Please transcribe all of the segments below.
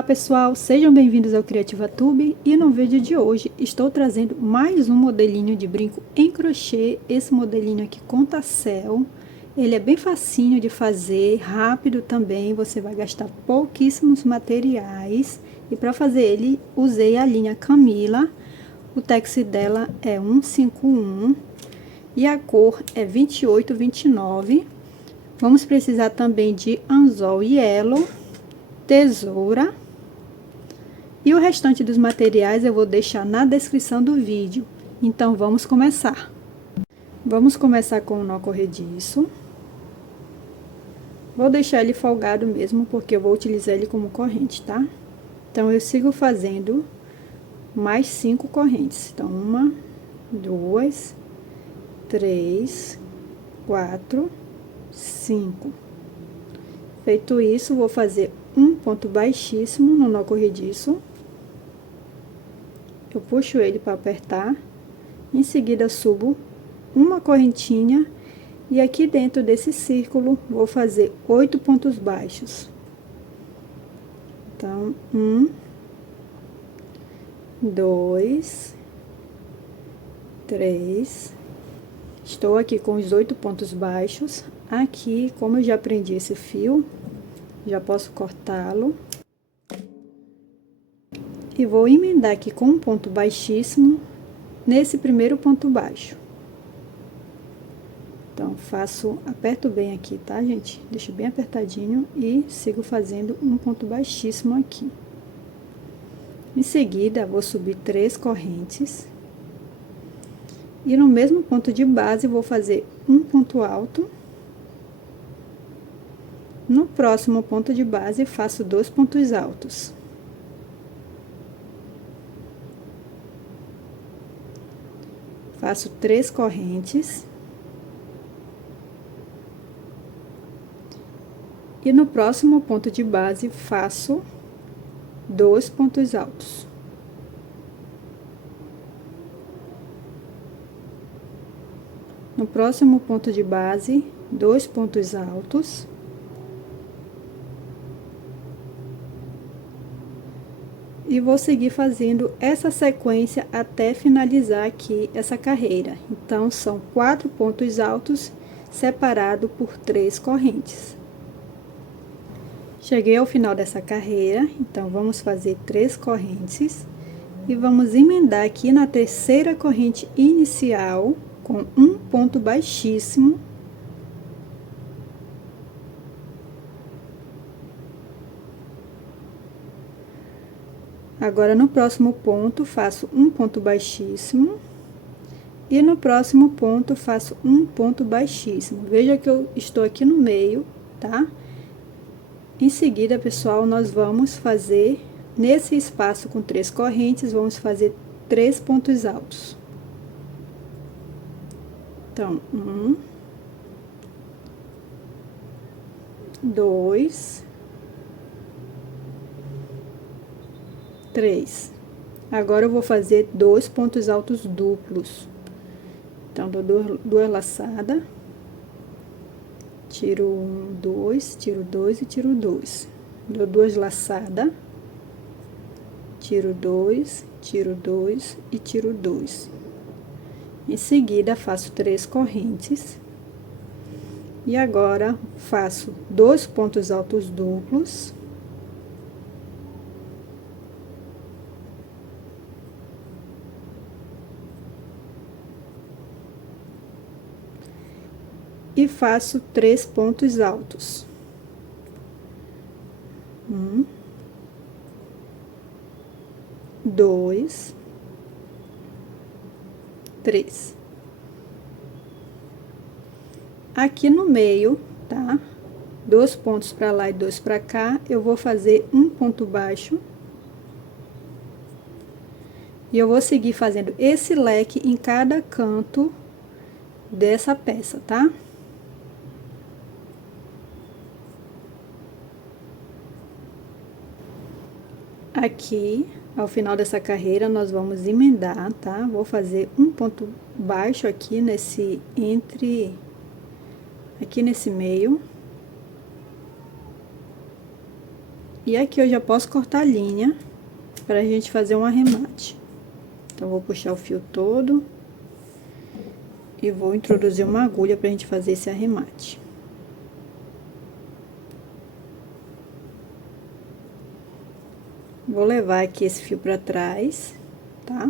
Olá pessoal, sejam bem-vindos ao Criativa Tube e no vídeo de hoje estou trazendo mais um modelinho de brinco em crochê. Esse modelinho aqui com tassel, ele é bem facinho de fazer, rápido também, você vai gastar pouquíssimos materiais. E para fazer ele, usei a linha Camila, o tecido dela é 151 e a cor é 2829. Vamos precisar também de anzol yellow, tesoura, e o restante dos materiais eu vou deixar na descrição do vídeo. Então vamos começar. Vamos começar com o nó corrediço. Vou deixar ele folgado mesmo, porque eu vou utilizar ele como corrente, tá? Então eu sigo fazendo mais 5 correntes. Então 1, 2, 3, 4, 5. Feito isso, vou fazer um ponto baixíssimo no nó corrediço. Eu puxo ele para apertar. Em seguida, subo uma correntinha. E aqui dentro desse círculo, vou fazer 8 pontos baixos. Então, 1, 2, 3. Estou aqui com os 8 pontos baixos. Aqui, como eu já prendi esse fio, já posso cortá-lo. E vou emendar aqui com um ponto baixíssimo nesse primeiro ponto baixo. Então, aperto bem aqui, tá, gente? Deixo bem apertadinho e sigo fazendo um ponto baixíssimo aqui. Em seguida, vou subir 3 correntes. E no mesmo ponto de base, vou fazer um ponto alto. No próximo ponto de base, faço 2 pontos altos. Faço 3 correntes. E no próximo ponto de base, faço 2 pontos altos. No próximo ponto de base, 2 pontos altos. E vou seguir fazendo essa sequência até finalizar aqui essa carreira. Então, são 4 pontos altos separados por 3 correntes. Cheguei ao final dessa carreira, então, vamos fazer 3 correntes. E vamos emendar aqui na terceira corrente inicial, com um ponto baixíssimo. Agora, no próximo ponto, faço um ponto baixíssimo. E no próximo ponto, faço um ponto baixíssimo. Veja que eu estou aqui no meio, tá? Em seguida, pessoal, nós vamos fazer, nesse espaço com 3 correntes, vamos fazer 3 pontos altos. Então, 1, 2, 3. Agora, eu vou fazer 2 pontos altos duplos. Então, dou 2 laçadas. Tiro 1, 2, tiro 2 e tiro 2. Dou 2 laçadas. Tiro 2, tiro 2 e tiro 2. Em seguida, faço 3 correntes. E agora, faço 2 pontos altos duplos. E faço 3 pontos altos. 1, 2, 3. Aqui no meio, tá? 2 pontos para lá e 2 para cá, eu vou fazer um ponto baixo. E eu vou seguir fazendo esse leque em cada canto dessa peça, tá? Aqui, ao final dessa carreira, nós vamos emendar, tá? Vou fazer um ponto baixo aqui aqui nesse meio. E aqui eu já posso cortar a linha pra gente fazer um arremate. Então, vou puxar o fio todo e vou introduzir uma agulha pra gente fazer esse arremate. Vou levar aqui esse fio pra trás, tá?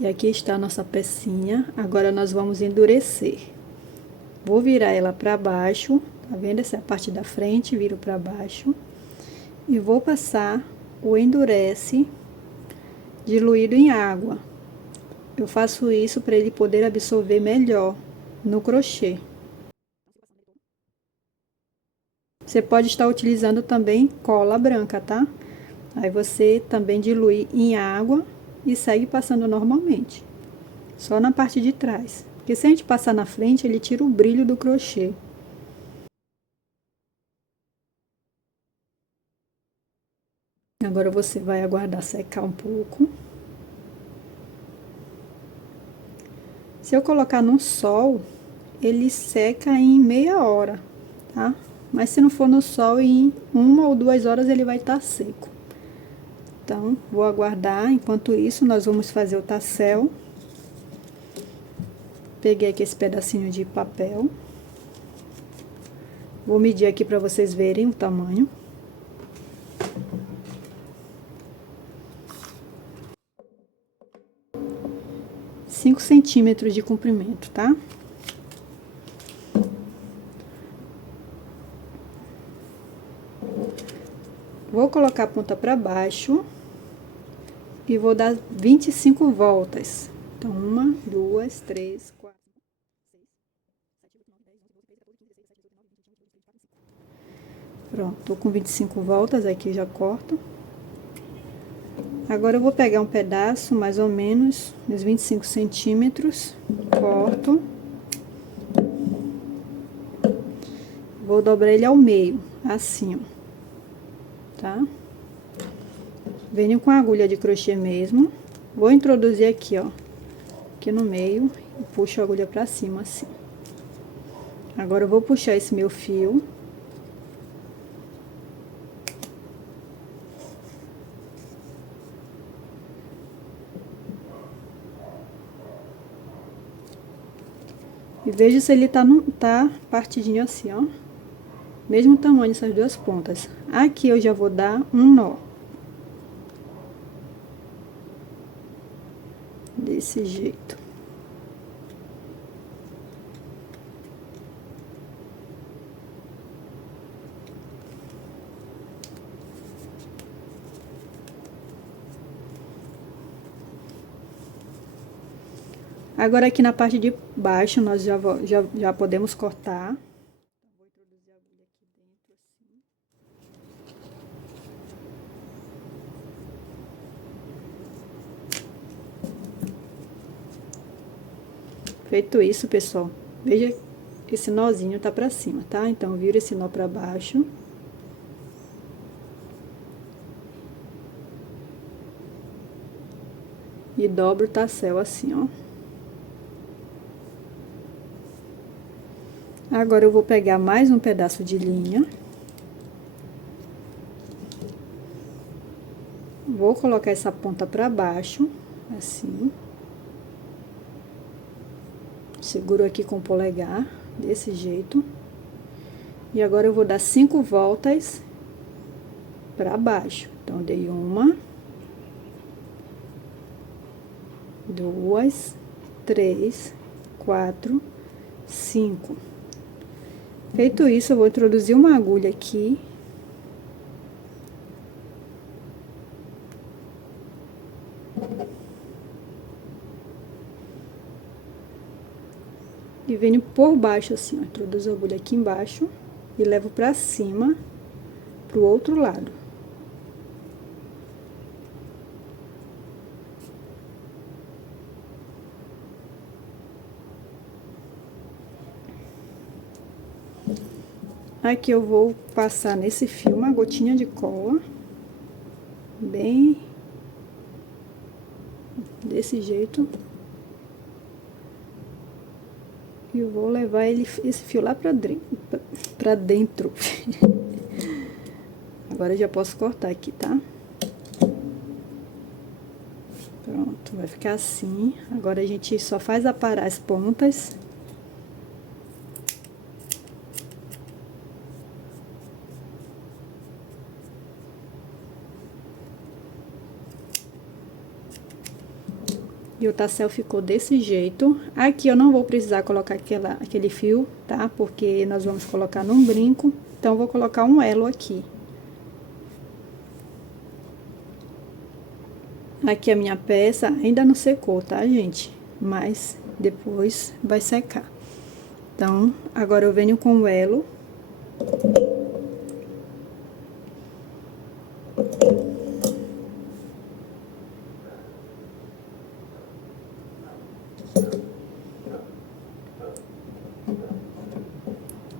E aqui está a nossa pecinha. Agora, nós vamos endurecer. Vou virar ela pra baixo, tá vendo? Essa é a parte da frente, viro pra baixo. E vou passar o endurece diluído em água. Eu faço isso para ele poder absorver melhor no crochê. Você pode estar utilizando também cola branca, tá? Aí você também dilui em água e segue passando normalmente. Só na parte de trás. Porque se a gente passar na frente, ele tira o brilho do crochê. Agora você vai aguardar secar um pouco. Se eu colocar no sol, ele seca em meia hora, tá? Mas se não for no sol, em 1 ou 2 horas ele vai estar seco. Então, vou aguardar. Enquanto isso, nós vamos fazer o tassel. Peguei aqui esse pedacinho de papel. Vou medir aqui para vocês verem o tamanho. Cinco centímetros de comprimento, tá? Vou colocar a ponta para baixo e vou dar 25 voltas. Então, 1, 2, 3, 4, 5, 6, 7, 8, 9, 10, 11, 12, 13, 14, 15, 16, 17, 18, 19, 20, 21, 22, 23, 24, 25. Pronto, tô com 25 voltas, aqui já corto. Agora, eu vou pegar um pedaço, mais ou menos, uns 25 centímetros, corto. Vou dobrar ele ao meio, assim, ó. Tá? Venho com a agulha de crochê mesmo. Vou introduzir aqui, ó, aqui no meio e puxo a agulha pra cima, assim. Agora, eu vou puxar esse meu fio. E veja se ele tá partidinho assim, ó. Mesmo tamanho essas duas pontas. Aqui eu já vou dar um nó. Desse jeito. Agora, aqui na parte de baixo, nós já podemos cortar. Vou introduzir a agulha aqui dentro, assim. Feito isso, pessoal, veja que esse nozinho tá pra cima, tá? Então, viro esse nó pra baixo. E dobro o tassel assim, ó. Agora, eu vou pegar mais um pedaço de linha. Vou colocar essa ponta pra baixo, assim. Seguro aqui com o polegar, desse jeito. E agora, eu vou dar 5 voltas pra baixo. Então, dei 1, 2, 3, 4, 5. Feito isso, eu vou introduzir uma agulha aqui. E venho por baixo, assim, ó. Introduzo a agulha aqui embaixo e levo pra cima, pro outro lado. Aqui eu vou passar nesse fio uma gotinha de cola, bem desse jeito. E eu vou levar esse fio lá pra dentro. Agora eu já posso cortar aqui, tá? Pronto, vai ficar assim. Agora a gente só faz aparar as pontas. E o tassel ficou desse jeito. Aqui eu não vou precisar colocar aquele fio, tá? Porque nós vamos colocar num brinco. Então, eu vou colocar um elo aqui. Aqui a minha peça ainda não secou, tá, gente? Mas depois vai secar. Então, agora eu venho com o elo.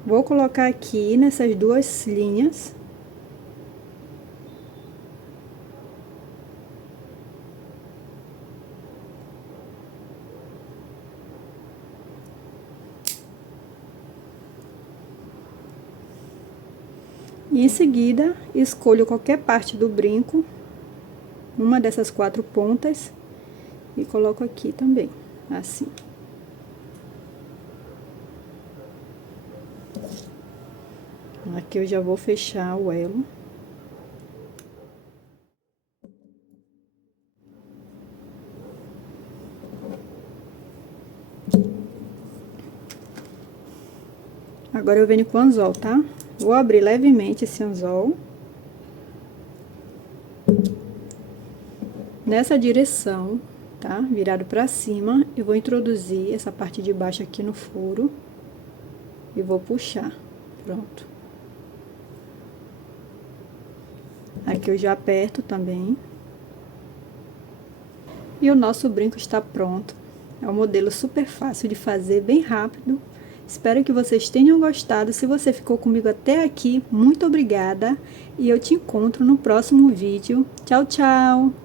Vou colocar aqui nessas duas linhas. E em seguida, escolho qualquer parte do brinco, uma dessas 4 pontas, e coloco aqui também, assim. Aqui eu já vou fechar o elo. Agora eu venho com o anzol, tá? Vou abrir levemente esse anzol. Nessa direção, tá? Virado pra cima, eu vou introduzir essa parte de baixo aqui no furo. E vou puxar. Pronto. Aqui eu já aperto também. E o nosso brinco está pronto. É um modelo super fácil de fazer, bem rápido. Espero que vocês tenham gostado. Se você ficou comigo até aqui, muito obrigada. E eu te encontro no próximo vídeo. Tchau, tchau!